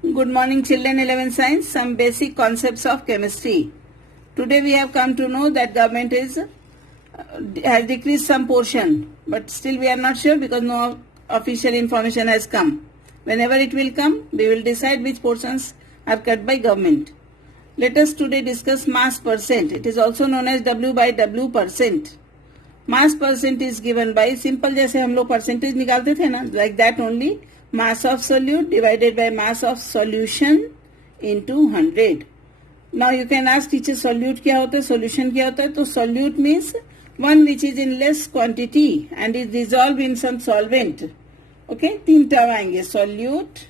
Good morning children. 11 Science, some basic concepts of chemistry. Today we have come to know that government has decreased some portion, but still we are not sure because no official information has come. Whenever it will come, we will decide which portions are cut by government. Let us today discuss mass percent. It is also known as W by W percent. Mass percent is given by simple जैसे हम लोग percentage निकालते थे ना, like that only. Mass of solute divided by mass of solution into 100. Now you can ask teacher solute क्या होता है, solution क्या होता है? तो solute means one which is in less quantity and is dissolved in some solvent. Okay, तीन term आएंगे, solute,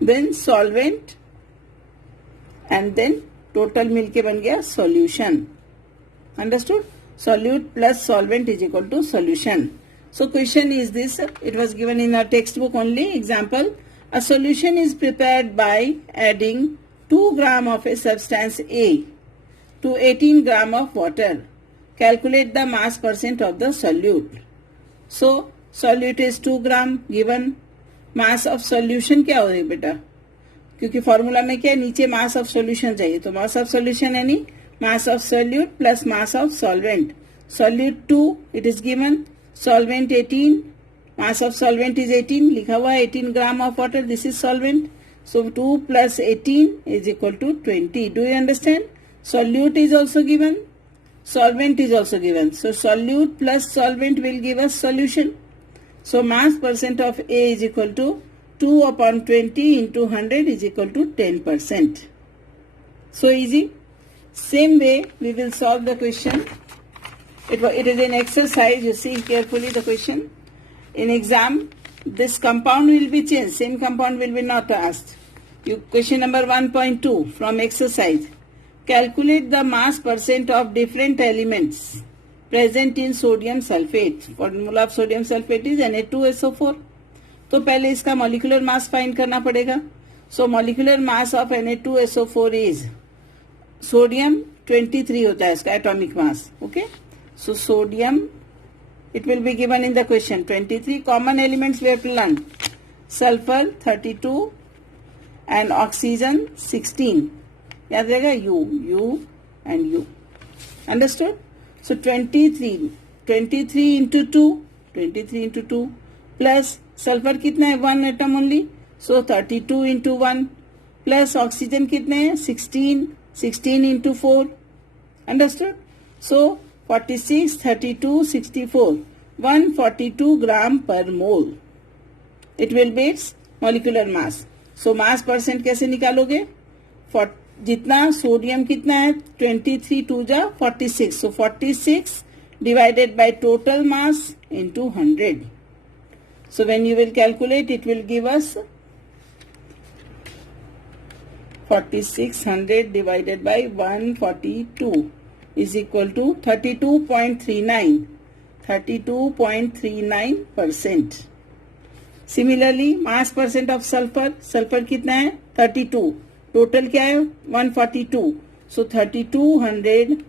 then solvent and then total मिलके बन गया solution. Understood? Solute plus solvent is equal to solution. So question is this, it was given in our textbook only. Example, a solution is prepared by adding 2 gram of a substance A to 18 gram of water. Calculate the mass percent of the solute. So solute is 2 gram given. Mass of solution क्या होगी बेटा? क्योंकि formula में क्या है, नीचे mass of solution चाहिए, तो मास ऑफ सॉल्यूशन यानी mass of solute plus mass of solvent. Solute 2 it is given, solvent 18, mass of solvent is 18, लिखा हुआ है 18 gram of water, this is solvent. So 2 plus 18 is equal to 20. Do you understand? Solute is also given, solvent is also given. So solute plus solvent will give us solution. So mass percent of A is equal to 2 upon 20 into 100 is equal to 10%. So easy. Same way we will solve the question. It is an exercise. You see carefully the question. In exam, this compound will be changed. Same compound will be not asked. Question number 1.2 from exercise. Calculate the mass percent of different elements present in sodium sulfate. Formula of sodium sulfate is Na2SO4. तो पहले इसका molecular mass find करना पड़ेगा. So molecular mass of Na2SO4 is sodium 23 होता है इसका atomic mass. Okay, so sodium it will be given in the question 23. Common elements we have to learn. Sulfur 32 and oxygen 16. याद रहेगा U and U. Understood? So 23 into 2 plus sulfur कितना है 1 atom only. So 32 into 1 plus oxygen कितने हैं 16 into 4. Understood? So 46, 32, 64. 142 gram per mole. It will be its molecular mass. So mass percent कैसे निकालोगे? जितना sodium कितना है 23 2 जा 46. So 46 divided by total mass into 100. So when you will calculate, it will give us 4600 divided by 142 is equal to 32.39%. Similarly, mass percent of sulfur कितना है 32, total क्या है 142. So 3200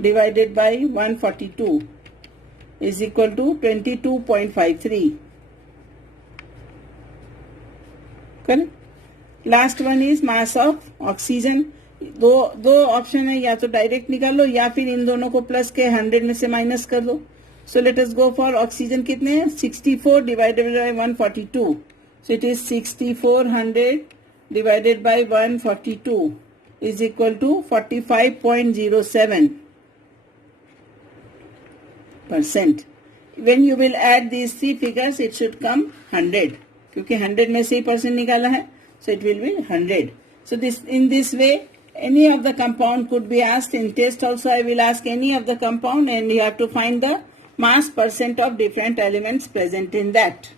divided by 142 is equal to 22.53. Correct? Last one is mass of oxygen. दो option है, या तो direct निकाल लो या फिर इन दोनों को प्लस के 100 में से माइनस कर दो. So let us go for oxygen कितने हैं 64 divided by 142. So it is 6400 divided by 142 is equal to 45.07%. When you will add these three figures it should come 100, क्योंकि 100 में से ही परसेंट निकाला है. So it will be 100. So in this way, any of the compound could be asked. In test also I will ask any of the compound and you have to find the mass percent of different elements present in that.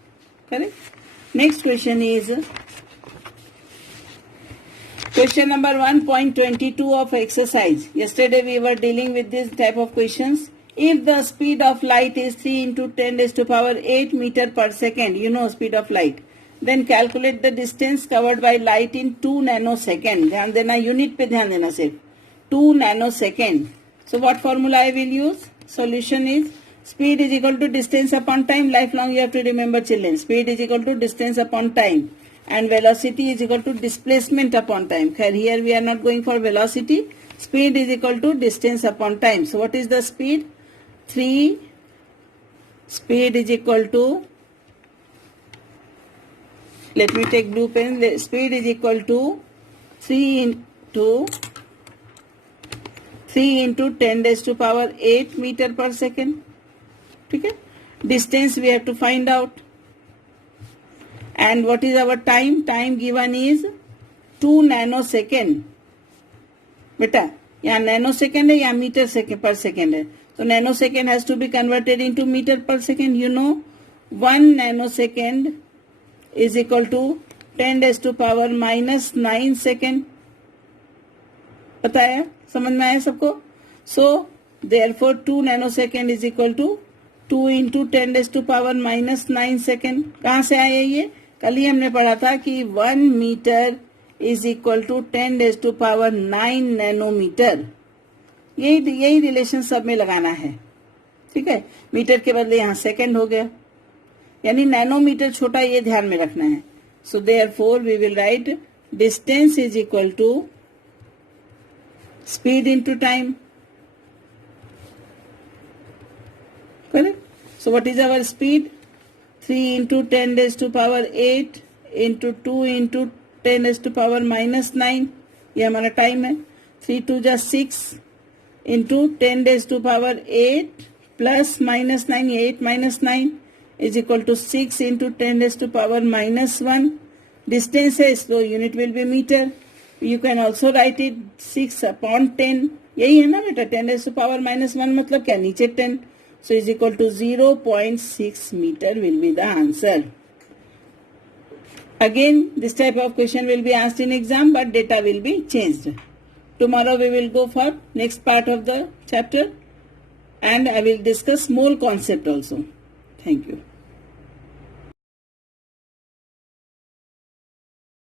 Correct? Next question is question number 1.22 of exercise. Yesterday we were dealing with this type of questions. If the speed of light is 3 into 10 raised to power 8 meter per second, you know speed of light. Then calculate the distance covered by light in 2 nanosecond. ध्यान देना, unit पे ध्यान देना सिर्फ 2 nanosecond. So what formula I will use? Solution is Speed is equal to distance upon time. Lifelong you have to remember, children. Speed is equal to distance upon time. And velocity is equal to displacement upon time. Here we are not going for velocity. Speed is equal to distance upon time. So what is the speed? 3. Speed is equal to, let me take blue pen. Speed is equal to 3 into 10 raised to power 8 meter per second. Okay? Distance we have to find out. And what is our time? Time given is 2 nanosecond. बेटा यहाँ nanosecond है या meter second per second है. So nanosecond has to be converted into meter per second. You know 1 nanosecond is equal to 10 raised to power minus 9 second. पता है? समझ में आया सबको? So therefore 2 nanosecond is equal to 2 into 10 raised to power minus 9 second. कहाँ से आया ये? कल ही हमने पढ़ा था कि 1 metre is equal to 10 raised to power 9 nanometre. यही रिलेशन सब में लगाना है. ठीक है, मीटर के बदले यहाँ सेकंड हो गया, यानी नैनोमीटर छोटा, ये ध्यान में रखना है. So therefore we will write distance is equal to speed into time. Correct. So what is our speed? 3 into 10 raised to power 8 into 2 into 10 raised to power minus 9. ये हमारा टाइम है. 3 2 जा 6 into 10 raised to power 8 plus minus 9. 8 minus 9 is equal to 6 into 10 raised to power minus 1. Distance है, so unit will be meter. You can also write it 6 upon 10. यही है ना बेटा, 10 raised to power minus 1 मतलब क्या, नीचे 10. So is equal to 0.6 meter will be the answer. Again, this type of question will be asked in exam, but data will be changed. Tomorrow we will go for next part of the chapter, and I will discuss mole concept also. Thank you.